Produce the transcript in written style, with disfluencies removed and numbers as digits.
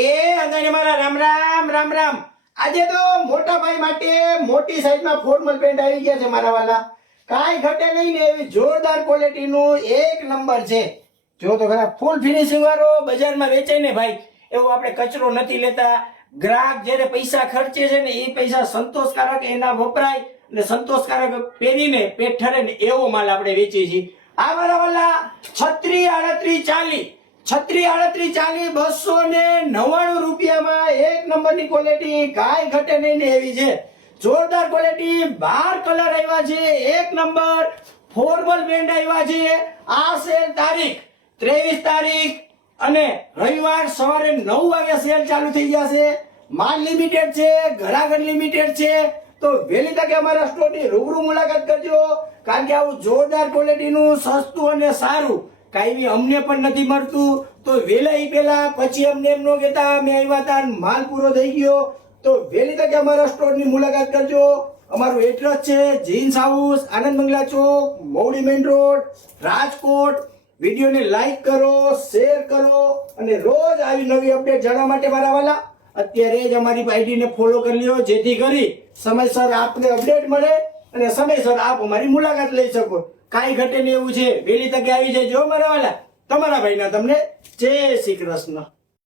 એ અંદાને મારા રામ રામ રામ રામ. આજે તો મોટા ભાઈ માટે મોટી સાઈઝમાં ફોર્મલ પેન્ટ આવી ગયા છે મારા વાલા. કાંઈ ઘટે નહીં ને એવી જોરદાર ક્વોલિટીનું એક નંબર છે. જો તો ખરા ફૂલ ફિનિશિંગ વાળો બજારમાં વેચાય ને ભાઈ એવો આપણે કચરો નથી લેતા. ગ્રાહક જ્યારે પૈસા ખર્ચે છે ને એ પૈસા સંતોષકારક એના વપરાય અને સંતોષકારક પહેરીને પેટ ઠરે ને એવો માલ આપણે વેચીએ છીએ. આ મારા વાલા 36 38 40 299 રૂપિયામાં એક નંબરની ક્વોલિટી, કાંઈ ઘટે નહીં ને એવી છે. જોરદાર ક્વોલિટી, 12 કલર આવ્યા છે, એક નંબર ફોર્મલ પેન્ટ આવ્યા છે. આ સેલ તારીખ 23 તારીખ અને રવિવાર સવારે 9 વાગે સેલ ચાલુ થઈ ગયા છે. માલ લિમિટેડ છે, ઘરાક લિમિટેડ છે. તો વહેલી તકે અમારા સ્ટોરની રૂબરૂ મુલાકાત કરજો, કારણ કે આવું જોરદાર ક્વોલિટીનું સસ્તું અને સારું કાંઈ અમને પણ નથી મળતું. તો વહેલા પહેલા પછી અમને એમ ન કહેતા અમે આવ્યા હતા માલ પૂરો થઈ ગયો. તો વહેલી તકે અમારા સ્ટોરની મુલાકાત કરજો. અમારું એડ્રેસ છે જીન્સ હાઉસ, આનંદ બંગલા ચોક, મૌડી મેઇન રોડ, રાજકોટ. વિડીયોને લાઈક કરો, શેર કરો અને રોજ આવી નવી અપડેટ જાણવા માટે મારા વાલા અત્યારે જ અમારી આઈડીને ફોલો કરી લ્યો, જેથી કરી સમયસર આપને અપડેટ મળે અને સમયસર આપ અમારી મુલાકાત લઈ શકો. કાંઈ ઘટે ને એવું છે, વહેલી તકે આવી જાય. જો મારા વાલા તમારા ભાઈના તમને જય શ્રી કૃષ્ણ.